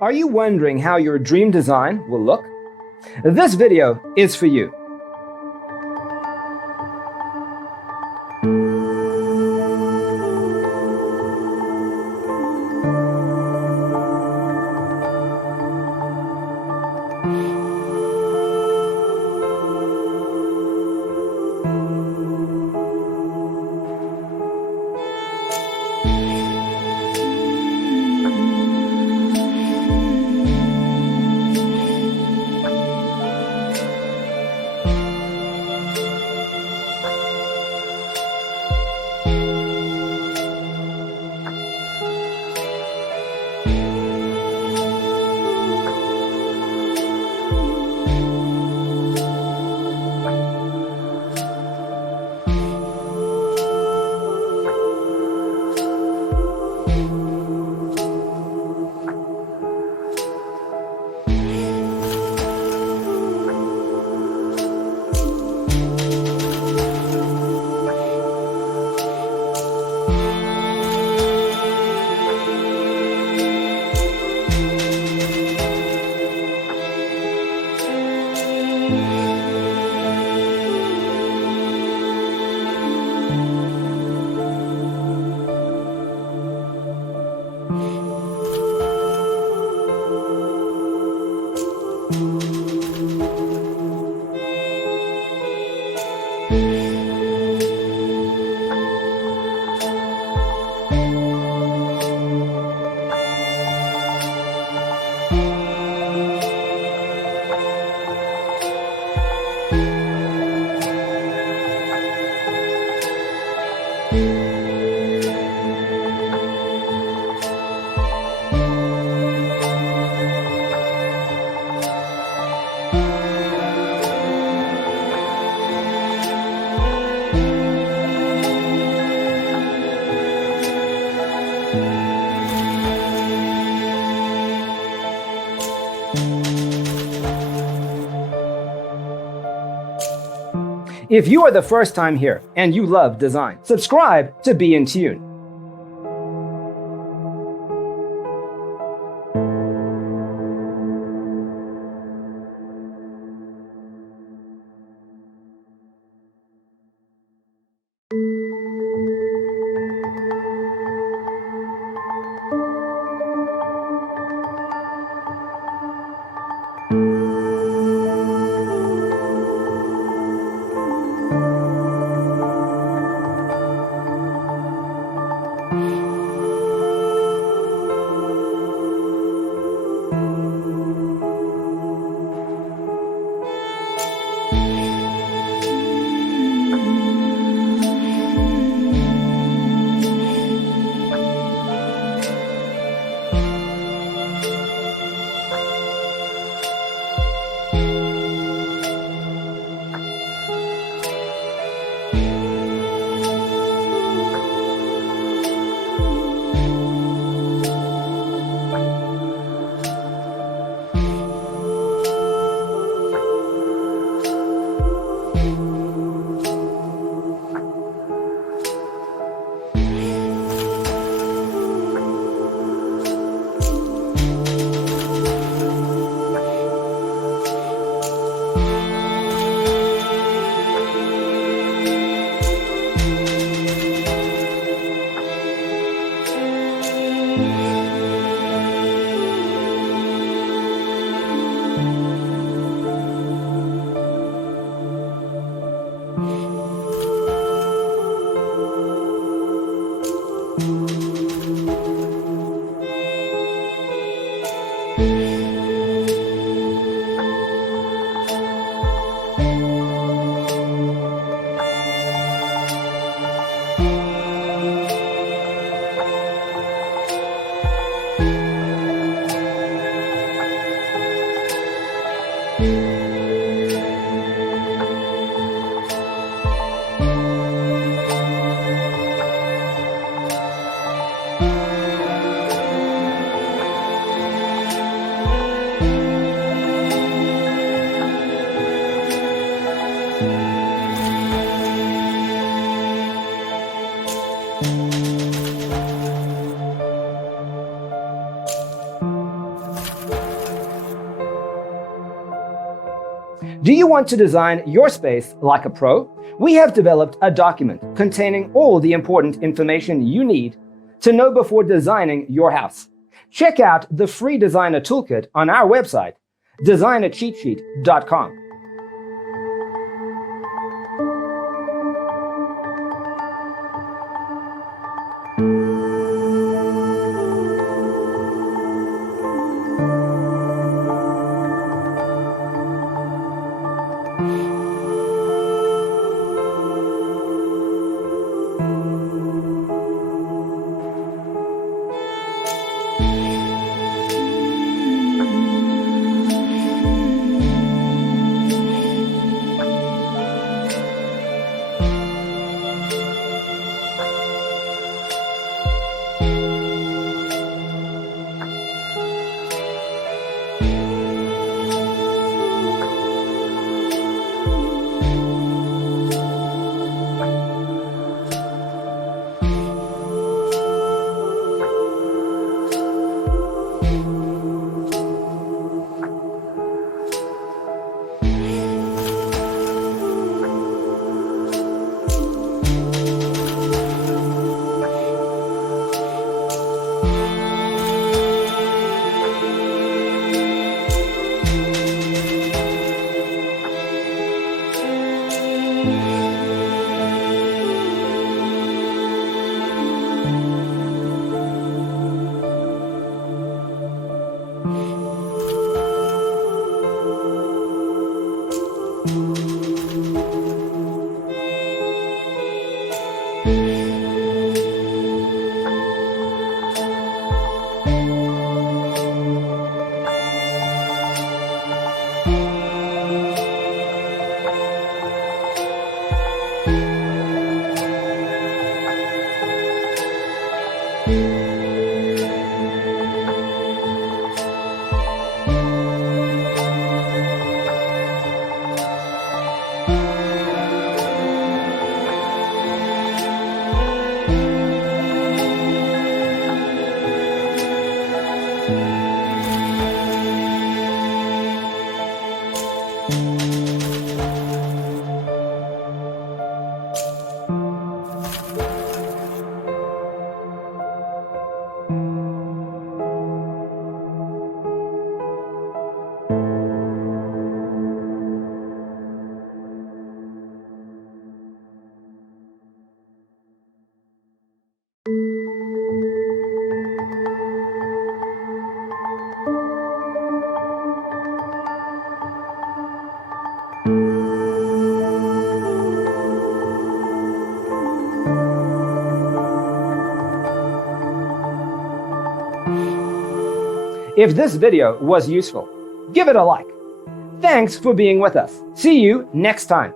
Are you wondering how your dream design will look? This video is for you. If you are the first time here and you love design, subscribe to Be in Tune. Do you want to design your space like a pro? We have developed a document containing all the important information you need to know before designing your house. Check out the free designer toolkit on our website, designercheatsheet.com. If this video was useful, give it a like. Thanks for being with us. See you next time.